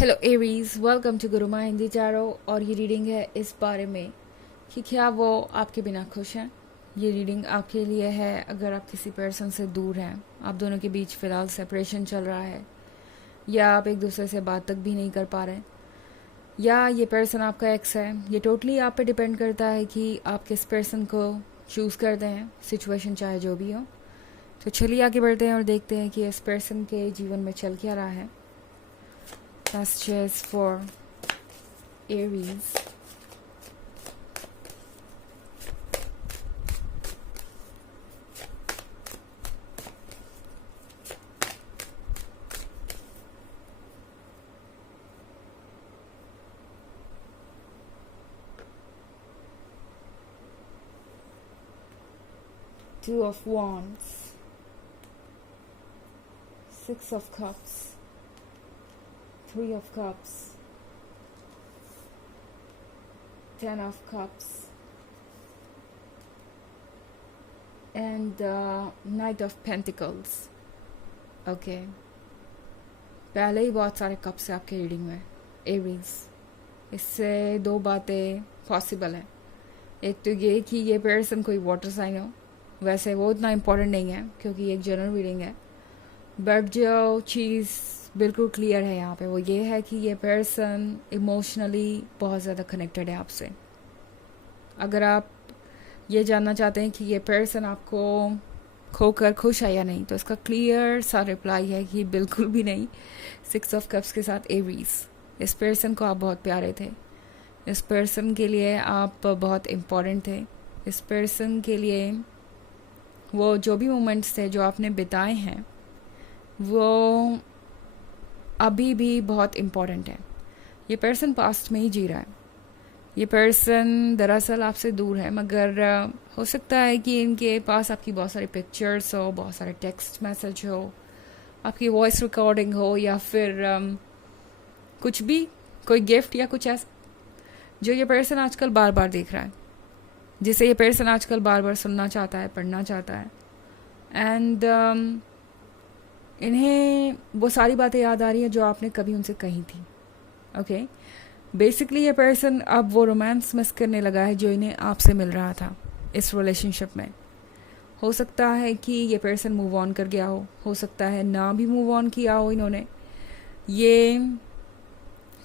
Hello Aries, welcome to Gurumaa Hindi चारो। और ये रीडिंग है इस बारे में कि क्या वो आपके बिना खुश हैं। ये रीडिंग आपके लिए है अगर आप किसी पर्सन से दूर हैं, आप दोनों के बीच फ़िलहाल सेपरेशन चल रहा है, या आप एक दूसरे से बात तक भी नहीं कर पा रहे, या ये पर्सन आपका एक्स है। ये टोटली आप पे डिपेंड करता है कि आप किस पर्सन को चूज़ करते हैं, सिचुएशन चाहे जो भी हो। तो चलिए आगे बढ़ते हैं और देखते हैं कि इस पर्सन के जीवन में चल क्या रहा है। Messages for Aries. Two of Wands, Six of Cups, Three of Cups, Ten of Cups, and Knight of Pentacles. Okay. पहले ही बहुत सारे कप्स है आपके रीडिंग में एरीज। इससे दो बातें पॉसिबल हैं। एक तो ये कि ये पर्सन कोई वाटर साइन हो, वैसे वो इतना इम्पोर्टेंट नहीं है क्योंकि ये एक जनरल रीडिंग है, बट जो चीज़ बिल्कुल क्लियर है यहाँ पे वो ये है कि ये पर्सन इमोशनली बहुत ज़्यादा कनेक्टेड है आपसे। अगर आप ये जानना चाहते हैं कि ये पर्सन आपको खोकर खुश है या नहीं, तो इसका क्लियर सा रिप्लाई है कि बिल्कुल भी नहीं। सिक्स ऑफ कप्स के साथ एरीज, इस पर्सन को आप बहुत प्यारे थे, इस पर्सन के लिए आप बहुत इम्पोर्टेंट थे, इस पर्सन के लिए वो जो भी मोमेंट्स थे जो आपने बिताए हैं वो अभी भी बहुत इम्पोर्टेंट है। ये पर्सन पास्ट में ही जी रहा है। ये पर्सन दरअसल आपसे दूर है, मगर हो सकता है कि इनके पास आपकी बहुत सारी पिक्चर्स हो, बहुत सारे टेक्स्ट मैसेज हो, आपकी वॉइस रिकॉर्डिंग हो, या फिर कुछ भी, कोई गिफ्ट या कुछ ऐसा जो ये पर्सन आजकल बार बार देख रहा है, जिसे ये पर्सन आजकल बार बार सुनना चाहता है, पढ़ना चाहता है। एंड इन्हें वो सारी बातें याद आ रही हैं जो आपने कभी उनसे कही थी। ओके, बेसिकली ये पर्सन अब वो रोमांस मिस करने लगा है जो इन्हें आपसे मिल रहा था इस रिलेशनशिप में। हो सकता है कि ये पर्सन मूव ऑन कर गया हो सकता है ना भी मूव ऑन किया हो इन्होंने। ये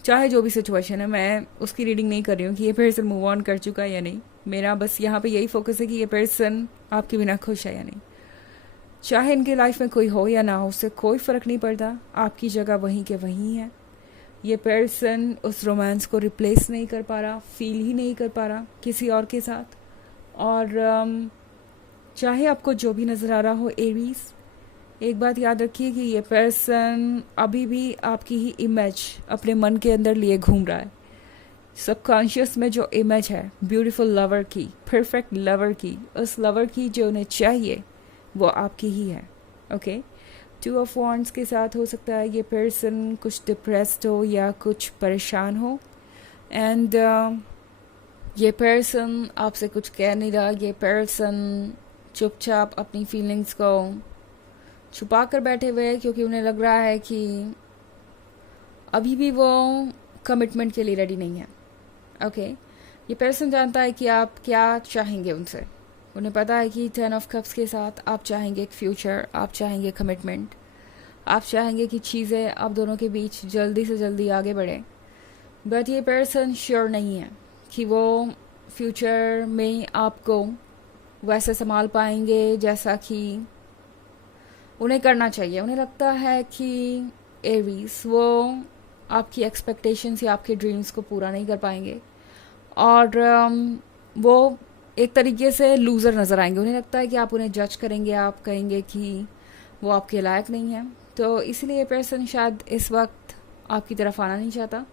चाहे जो भी सिचुएशन है, मैं उसकी रीडिंग नहीं कर रही हूँ कि ये पर्सन मूव ऑन कर चुका है या नहीं। मेरा बस यहाँ पे यही फोकस है कि ये पर्सन आपके बिना खुश है या नहीं। चाहे इनके लाइफ में कोई हो या ना हो, उससे कोई फ़र्क नहीं पड़ता, आपकी जगह वहीं के वहीं है। ये पर्सन उस रोमांस को रिप्लेस नहीं कर पा रहा, फील ही नहीं कर पा रहा किसी और के साथ। और चाहे आपको जो भी नज़र आ रहा हो एरीज, एक बात याद रखिए कि ये पर्सन अभी भी आपकी ही इमेज अपने मन के अंदर लिए घूम रहा है। सबकॉन्शियस में जो इमेज है ब्यूटीफुल लवर की, परफेक्ट लवर की, उस लवर की जो उन्हें चाहिए वो आपकी ही है। ओके, टू ऑफ वॉन्ड्स के साथ हो सकता है ये पर्सन कुछ डिप्रेस्ड हो या कुछ परेशान हो, एंड ये पर्सन आपसे कुछ कह नहीं रहा। ये पर्सन चुपचाप अपनी फीलिंग्स को छुपा कर बैठे हुए हैं क्योंकि उन्हें लग रहा है कि अभी भी वो कमिटमेंट के लिए रेडी नहीं है। ओके, ये पर्सन जानता है कि आप क्या चाहेंगे उनसे। उन्हें पता है कि 10 ऑफ कप्स के साथ आप चाहेंगे एक फ्यूचर, आप चाहेंगे कमिटमेंट, आप चाहेंगे कि चीज़ें आप दोनों के बीच जल्दी से जल्दी आगे बढ़े। बट ये पर्सन श्योर नहीं है कि वो फ्यूचर में आपको वैसे संभाल पाएंगे जैसा कि उन्हें करना चाहिए। उन्हें लगता है कि एरीज वो आपकी एक्सपेक्टेशंस या आपके ड्रीम्स को पूरा नहीं कर पाएंगे, और वो एक तरीके से लूज़र नज़र आएंगे। उन्हें लगता है कि आप उन्हें जज करेंगे, आप कहेंगे कि वो आपके लायक नहीं है। तो इसलिए ये पर्सन शायद इस वक्त आपकी तरफ आना नहीं चाहता।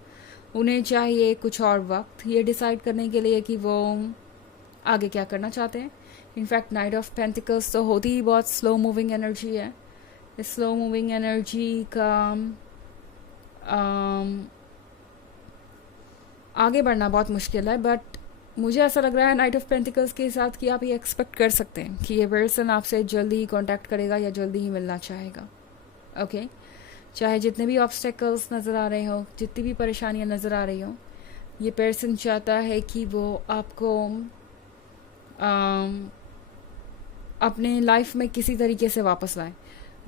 उन्हें चाहिए कुछ और वक्त ये डिसाइड करने के लिए कि वो आगे क्या करना चाहते हैं। इनफैक्ट नाइट ऑफ पेंटिकल्स तो होती ही बहुत स्लो मूविंग एनर्जी है। इस स्लो मूविंग एनर्जी का आगे बढ़ना बहुत मुश्किल है, बट मुझे ऐसा लग रहा है नाइट ऑफ पेंटिकल्स के साथ कि आप ये एक्सपेक्ट कर सकते हैं कि ये पर्सन आपसे जल्दी ही कांटेक्ट करेगा या जल्दी ही मिलना चाहेगा। ओके, चाहे जितने भी ऑब्स्टेकल्स नज़र आ रहे हो, जितनी भी परेशानियां नज़र आ रही हो, ये पर्सन चाहता है कि वो आपको अपने लाइफ में किसी तरीके से वापस लाए।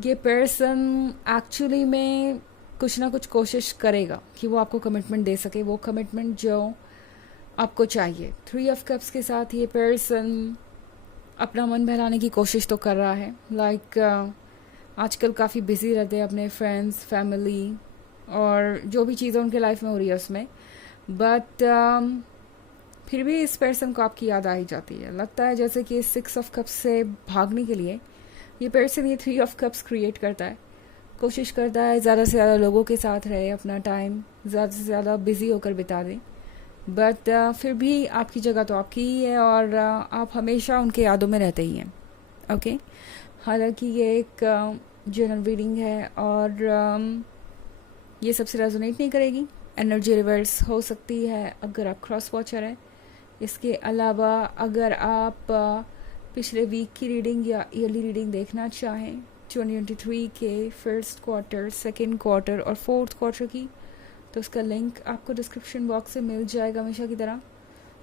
ये पर्सन एक्चुअली में कुछ ना कुछ कोशिश करेगा कि वो आपको कमिटमेंट दे सके, वो कमिटमेंट जो आपको चाहिए। 3 ऑफ कप्स के साथ ये पर्सन अपना मन बहलाने की कोशिश तो कर रहा है। लाइक आजकल काफ़ी बिजी रहते हैं अपने फ्रेंड्स, फैमिली और जो भी चीज़ें उनके लाइफ में हो रही है उसमें, बट फिर भी इस पर्सन को आपकी याद आ ही जाती है। लगता है जैसे कि 6 ऑफ कप्स से भागने के लिए ये पर्सन ये 3 ऑफ कप्स क्रिएट करता है, कोशिश करता है ज़्यादा से ज़्यादा लोगों के साथ रहे, अपना टाइम ज़्यादा से ज़्यादा बिजी होकर बिता दें, बट फिर भी आपकी जगह तो आपकी ही है और आप हमेशा उनके यादों में रहते ही हैं। ओके, हालांकि ये एक जनरल रीडिंग है और ये सबसे रेजोनेट नहीं करेगी। एनर्जी रिवर्स हो सकती है अगर आप क्रॉस वॉचर हैं। इसके अलावा अगर आप पिछले वीक की रीडिंग या ईयरली रीडिंग देखना चाहें 2023 के फर्स्ट क्वार्टर, सेकेंड क्वार्टर और फोर्थ क्वार्टर की, तो उसका लिंक आपको डिस्क्रिप्शन बॉक्स से मिल जाएगा हमेशा की तरह।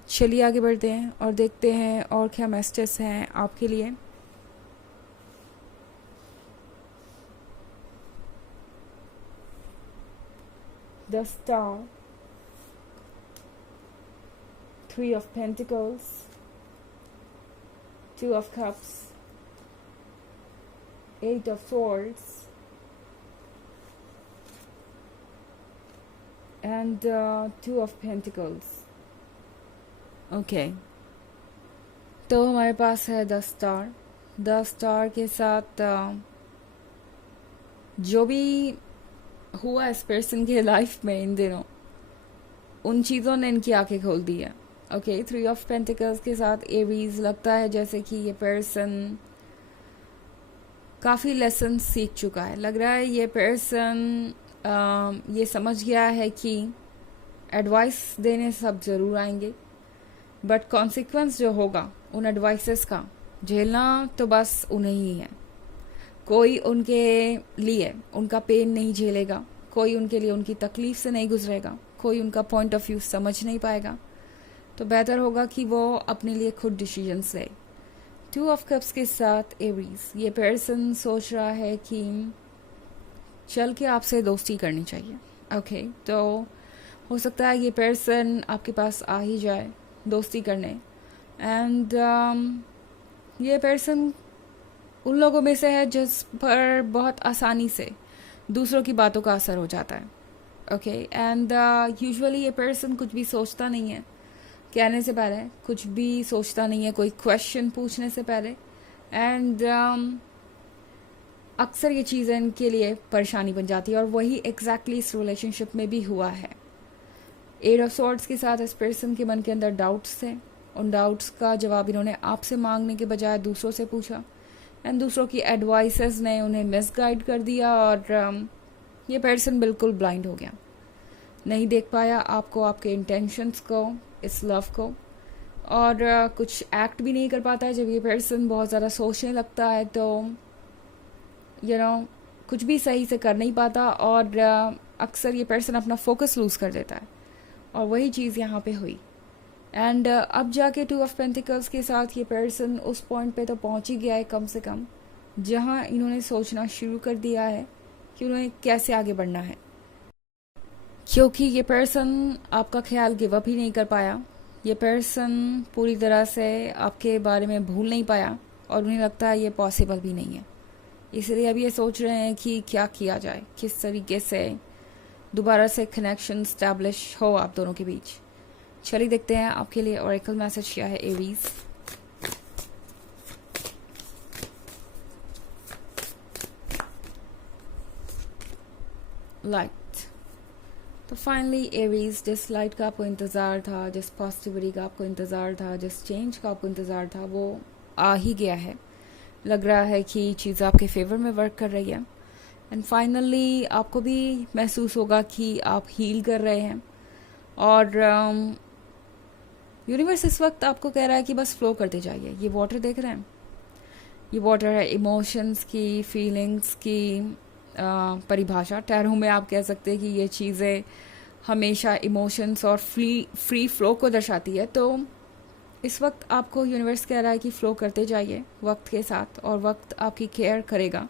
चलिए आगे बढ़ते हैं और देखते हैं और क्या मैसेजेस हैं आपके लिए। The star, 3 of Pentacles, 2 of Cups, 8 of Swords, and 2 of Pentacles. Okay. तो हमारे पास है द स्टार। द स्टार के साथ जो भी हुआ इस पर्सन के लाइफ में इन दिनों, उन चीज़ों ने इनकी आंखें खोल दी है। ओके, 3 ऑफ पेंटिकल्स के साथ एरीज, लगता है जैसे कि ये पर्सन काफ़ी लेसन सीख चुका है। लग रहा है ये पर्सन ये समझ गया है कि एडवाइस देने सब ज़रूर आएंगे, बट कॉन्सिक्वेंस जो होगा उन एडवाइसेस का झेलना तो बस उन्हें ही है। कोई उनके लिए उनका पेन नहीं झेलेगा, कोई उनके लिए उनकी तकलीफ से नहीं गुजरेगा, कोई उनका पॉइंट ऑफ व्यू समझ नहीं पाएगा। तो बेहतर होगा कि वो अपने लिए खुद डिसीजंस ले। 2 ऑफ कप्स के साथ एरीज, ये पर्सन सोच रहा है कि चल के आपसे दोस्ती करनी चाहिए। ओके, तो हो सकता है ये पर्सन आपके पास आ ही जाए दोस्ती करने। एंड ये पर्सन उन लोगों में से है जिस पर बहुत आसानी से दूसरों की बातों का असर हो जाता है। ओके, एंड यूजुअली ये पर्सन कुछ भी सोचता नहीं है कहने से पहले, कुछ भी सोचता नहीं है कोई क्वेश्चन पूछने से पहले, एंड अक्सर ये चीज़ें इनके लिए परेशानी बन जाती है और वही एग्जैक्टली इस रिलेशनशिप में भी हुआ है। 8 ऑफ स्वॉर्ड्स के साथ इस पर्सन के मन के अंदर डाउट्स थे, उन डाउट्स का जवाब इन्होंने आपसे मांगने के बजाय दूसरों से पूछा, एंड दूसरों की एडवाइसेस ने उन्हें मिसगाइड कर दिया और ये पर्सन बिल्कुल ब्लाइंड हो गया, नहीं देख पाया आपको, आपके इंटेंशंस को, इस लव को, और कुछ एक्ट भी नहीं कर पाता है। जब ये पर्सन बहुत ज़्यादा सोचने लगता है तो कुछ भी सही से कर नहीं पाता और अक्सर ये पर्सन अपना फोकस लूज़ कर देता है, और वही चीज़ यहाँ पे हुई। एंड अब जाके 2 ऑफ पेंटिकल्स के साथ ये पर्सन उस पॉइंट पे तो पहुँच ही गया है कम से कम, जहाँ इन्होंने सोचना शुरू कर दिया है कि उन्हें कैसे आगे बढ़ना है, क्योंकि ये पर्सन आपका ख्याल गिव अप ही नहीं कर पाया। ये पर्सन पूरी तरह से आपके बारे में भूल नहीं पाया और उन्हें लगता है ये पॉसिबल भी नहीं है। इसलिए अब ये सोच रहे हैं कि क्या किया जाए, किस तरीके से दोबारा से कनेक्शन स्टैब्लिश हो आप दोनों के बीच। चलिए देखते हैं आपके लिए ऑरेकल मैसेज क्या है एरीज। लाइट, तो फाइनली एरीज, जिस लाइट का आपको इंतज़ार था, जिस पॉजिटिविटी का आपको इंतज़ार था, जिस चेंज का आपको इंतज़ार था, वो आ ही गया है। लग रहा है कि चीज़ आपके फेवर में वर्क कर रही है, एंड फाइनली आपको भी महसूस होगा कि आप हील कर रहे हैं। और यूनिवर्स इस वक्त आपको कह रहा है कि बस फ्लो करते जाइए। ये वाटर देख रहे हैं, ये वाटर है इमोशंस की, फीलिंग्स की, परिभाषा, टैरो में आप कह सकते हैं कि ये चीज़ें हमेशा इमोशंस और फ्री फ्लो को दर्शाती है। तो इस वक्त आपको यूनिवर्स कह रहा है कि फ़्लो करते जाइए वक्त के साथ, और वक्त आपकी केयर करेगा,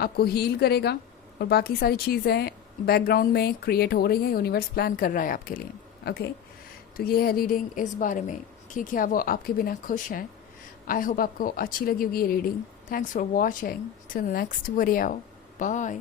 आपको हील करेगा, और बाकी सारी चीज़ें बैकग्राउंड में क्रिएट हो रही हैं, यूनिवर्स प्लान कर रहा है आपके लिए। ओके, तो ये है रीडिंग इस बारे में कि क्या वो आपके बिना खुश हैं। आई होप आपको अच्छी लगी होगी ये reading. Thanks for watching, till next video, bye.